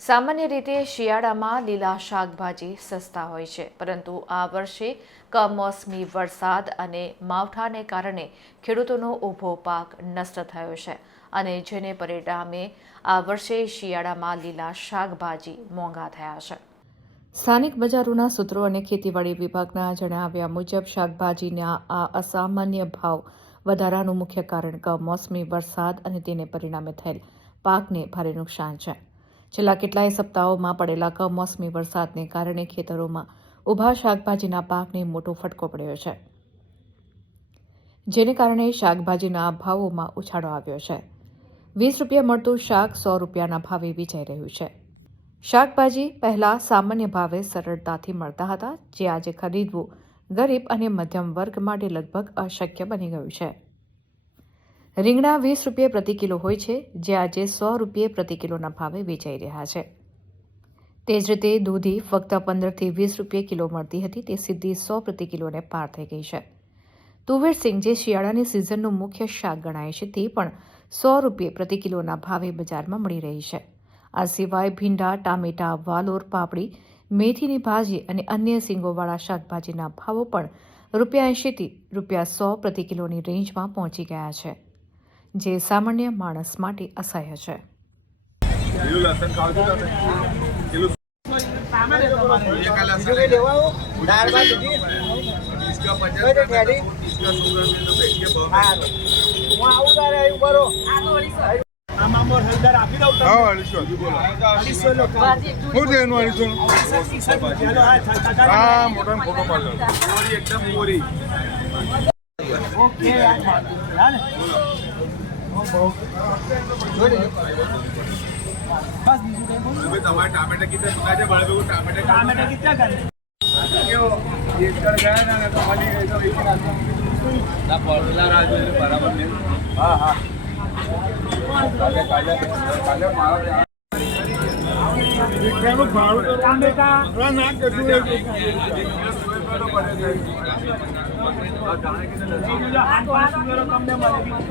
સામાન્ય રીતે શિયાળામાં લીલા શાકભાજી સસ્તા હોય છે, પરંતુ આ વર્ષે કમોસમી વરસાદ અને માવઠાને કારણે ખેડૂતોનો ઊભો પાક નષ્ટ થયો છે અને જેને પરિણામે આ વર્ષે શિયાળામાં લીલા શાકભાજી મોંઘા થયા છે. સ્થાનિક બજારોના સૂત્રો અને ખેતીવાડી વિભાગના જણાવ્યા મુજબ શાકભાજીના આ અસામાન્ય ભાવ વધારાનું મુખ્ય કારણ કમોસમી વરસાદ અને તેને પરિણામે થયેલ પાકને ભારે નુકસાન છે. છેલ્લા કેટલાય સપ્તાહોમાં પડેલા કમોસમી વરસાદને કારણે ખેતરોમાં ઊભા શાકભાજીના પાકને મોટો ફટકો પડ્યો છે, જેને કારણે શાકભાજીના ભાવોમાં ઉછાળો આવ્યો છે. વીસ રૂપિયા મળતું શાક સો રૂપિયાના ભાવે વેચાઈ રહ્યું છે. શાકભાજી પહેલાં સામાન્ય ભાવે સરળતાથી મળતા હતા, જે આજે ખરીદવું ગરીબ અને મધ્યમ વર્ગ માટે લગભગ અશક્ય બની ગયું છે. રીંગણા વીસ રૂપિયા પ્રતિ કિલો હોય છે, જે આજે સો રૂપિયે પ્રતિ કિલોના ભાવે વેચાઈ રહ્યા છે. તે જ રીતે દૂધી ફક્ત પંદરથી વીસ રૂપિયે કિલો મળતી હતી, તે સીધી સો પ્રતિ કિલોને પાર થઈ ગઈ છે. તુવેર સિંગ જે શિયાળાની સિઝનનું મુખ્ય શાક ગણાય છે, તે પણ સો રૂપિયે પ્રતિ કિલોના ભાવે બજારમાં મળી રહી છે. આ સિવાય ભીંડા, ટામેટા, વાલોર, પાપડી, મેથીની ભાજી અને અન્ય સિંગોવાળા શાકભાજીના ભાવો પણ રૂપિયા એંશીથી રૂપિયા સો પ્રતિ કિલોની રેન્જમાં પહોંચી ગયા છે. જે સામાન્ય માણસ માટે અસહ્ય છે. મોટા ફોટો પાડો ઓકે બસ બીજું કઈ બોલું તમારે ટામેટા કેટલા દુકાન છે બાળકો ટામેટા ટામેટા કેટલા કરે હા હા ભાડું ના કશું તમને મળે